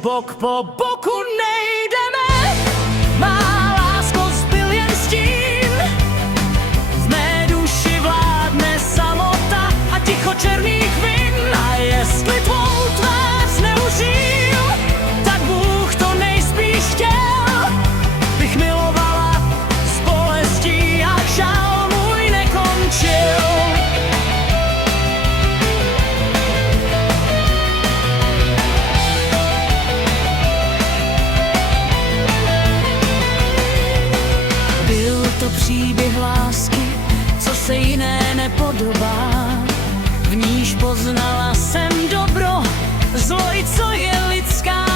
bok po boku nejdeme. Má lásko, zbyl jen stín, v mé duši vládne samota a ticho černých vin. A jestli tvou tvář zneužil, tak Bůh to nejspíš chtěl, bych milovala s bolestí a žál můj nekončil. Byl to příběh lásky, co se jiné nepodobá, v níž poznala jsem dobro, zlo i co je lidská